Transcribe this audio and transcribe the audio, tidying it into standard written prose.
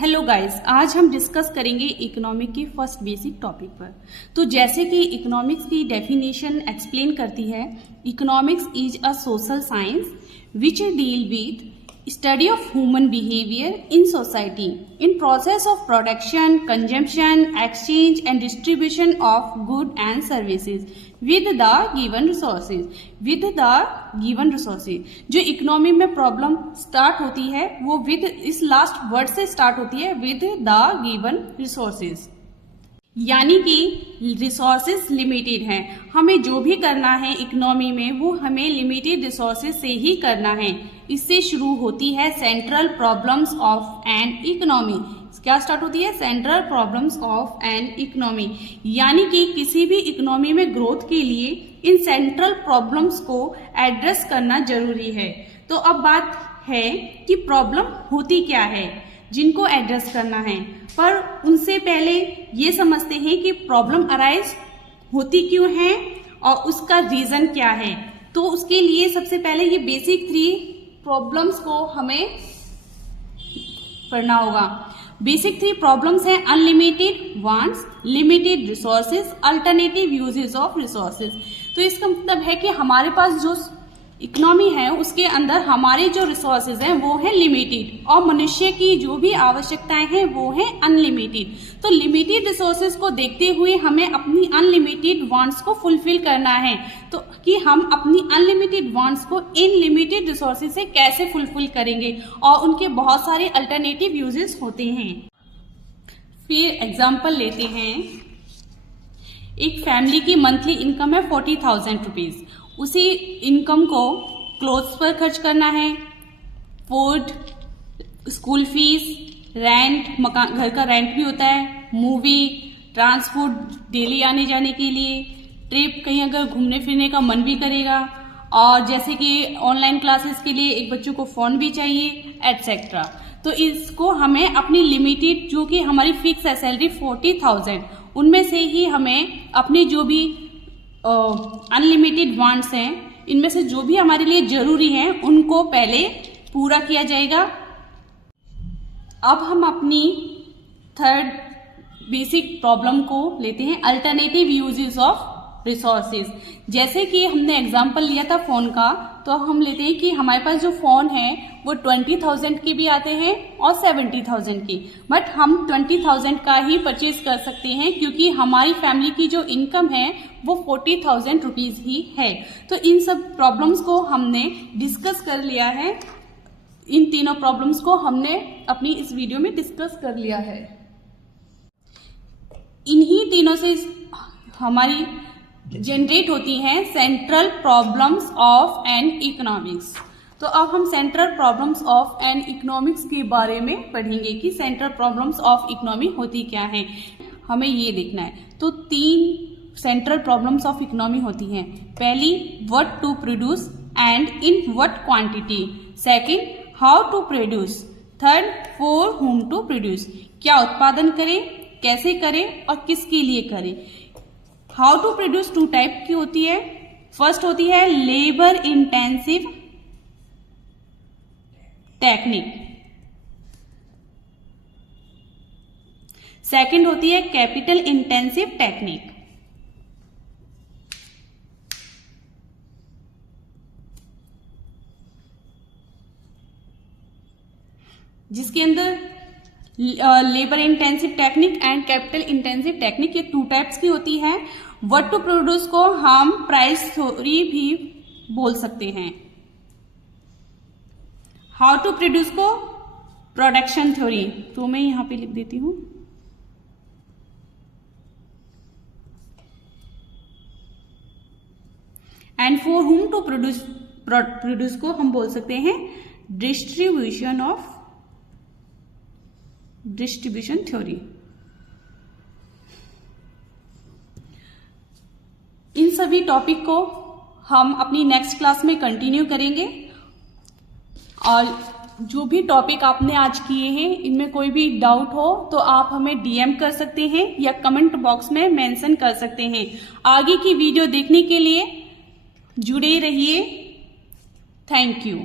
Hello guys, आज हम discuss करेंगे इकोनॉमिक की फर्स्ट बेसिक टॉपिक पर। तो जैसे कि इकोनॉमिक्स की डेफिनेशन एक्सप्लेन करती है, economics is a social science which deal with study of human behaviour in society in process of production, consumption, exchange and distribution of good and services with the given resources. जो economy में problem start होती है वो with इस last word से start होती है, with the given resources, यानी कि रिसोर्सेज लिमिटेड हैं। हमें जो भी करना है इकोनॉमी में वो हमें लिमिटेड रिसोर्सेज से ही करना है। इससे शुरू होती है central problems of an economy. क्या स्टार्ट होती है? Central problems of an economy, यानी कि किसी भी इकोनॉमी में ग्रोथ के लिए इन सेंट्रल प्रॉब्लम्स को एड्रेस करना जरूरी है। तो अब बात है कि प्रॉब्लम होती क्या है जिनको एड्रेस करना है, पर उनसे पहले ये समझते हैं कि प्रॉब्लम अराइज होती क्यों है और उसका रीजन क्या है। तो उसके लिए सबसे पहले ये बेसिक 3 प्रॉब्लम्स को हमें पढ़ना होगा। बेसिक 3 प्रॉब्लम्स हैं unlimited wants, limited resources, alternative uses of resources. तो इसका मतलब है कि हमारे पास जो इकोनॉमी है उसके अंदर हमारे जो रिसोर्सेज हैं वो है लिमिटेड और मनुष्य की जो भी आवश्यकताएं हैं वो है अनलिमिटेड। तो लिमिटेड रिसोर्सेज को देखते हुए हमें अपनी अनलिमिटेड वांट्स को फुलफिल करना है। तो कि हम अपनी अनलिमिटेड वांट्स को इन लिमिटेड रिसोर्सेज से कैसे फुलफिल करेंगे, और उनके बहुत सारे अल्टरनेटिव यूजेस होते हैं। फिर एग्जाम्पल लेते हैं, एक फैमिली की मंथली इनकम है 40,000 रुपीज। उसी इनकम को क्लोथ्स पर खर्च करना है, फूड, स्कूल फीस, रेंट, मकान, घर का रेंट भी होता है, मूवी, ट्रांसपोर्ट डेली आने जाने के लिए, ट्रिप, कहीं अगर घूमने फिरने का मन भी करेगा, और जैसे कि ऑनलाइन क्लासेस के लिए एक बच्चों को फोन भी चाहिए, एटसेट्रा। तो इसको हमें अपनी लिमिटेड, जो कि हमारी फिक्स है सैलरी 40,000, उनमें से ही हमें अपने जो भी अनलिमिटेड वांट्स हैं, इनमें से जो भी हमारे लिए जरूरी हैं उनको पहले पूरा किया जाएगा। अब हम अपनी थर्ड बेसिक प्रॉब्लम को लेते हैं, अल्टरनेटिव यूजेस ऑफ रिसोर्सेज। जैसे कि हमने एग्जांपल लिया था फोन का, तो हम लेते हैं कि हमारे पास जो फोन है वो 20,000 के भी आते हैं और 70,000 की, बट हम 20,000 का ही परचेज कर सकते हैं क्योंकि हमारी फैमिली की जो इनकम है वो 40,000 रुपीज ही है। तो इन सब प्रॉब्लम्स को हमने डिस्कस कर लिया है। इन तीनों प्रॉब्लम्स को हमने अपनी इस वीडियो में डिस्कस कर लिया है। इन्हीं तीनों से हमारी जनरेट होती हैं central problems of N economics. तो अब हम central problems of N economics के बारे में पढ़ेंगे कि सेंट्रल प्रॉब्लम्स ऑफ इकोनॉमी होती क्या है, हमें ये देखना है। तो 3 सेंट्रल प्रॉब्लम्स ऑफ इकोनॉमी होती हैं। पहली, what to produce and in what quantity. Second, how to produce. Third, for whom to produce, क्या उत्पादन करें, कैसे करें और किसके लिए करें। हाउ टू प्रोड्यूस 2 टाइप की होती है। फर्स्ट होती है लेबर इंटेंसिव टेक्निक, सेकंड होती है कैपिटल इंटेंसिव टेक्निक। जिसके अंदर labour intensive technique and capital intensive technique, ये 2 टाइप्स की होती है। व्हाट टू प्रोड्यूस को हम प्राइस थ्योरी भी बोल सकते हैं, हाउ टू प्रोड्यूस को प्रोडक्शन थ्योरी। तो मैं यहां पे लिख देती हूं, and for whom to produce को हम बोल सकते हैं डिस्ट्रीब्यूशन थ्योरी। इन सभी टॉपिक को हम अपनी नेक्स्ट क्लास में कंटिन्यू करेंगे, और जो भी टॉपिक आपने आज किए हैं इनमें कोई भी डाउट हो तो आप हमें डीएम कर सकते हैं या कमेंट बॉक्स में मेंशन कर सकते हैं। आगे की वीडियो देखने के लिए जुड़े रहिए। Thank you.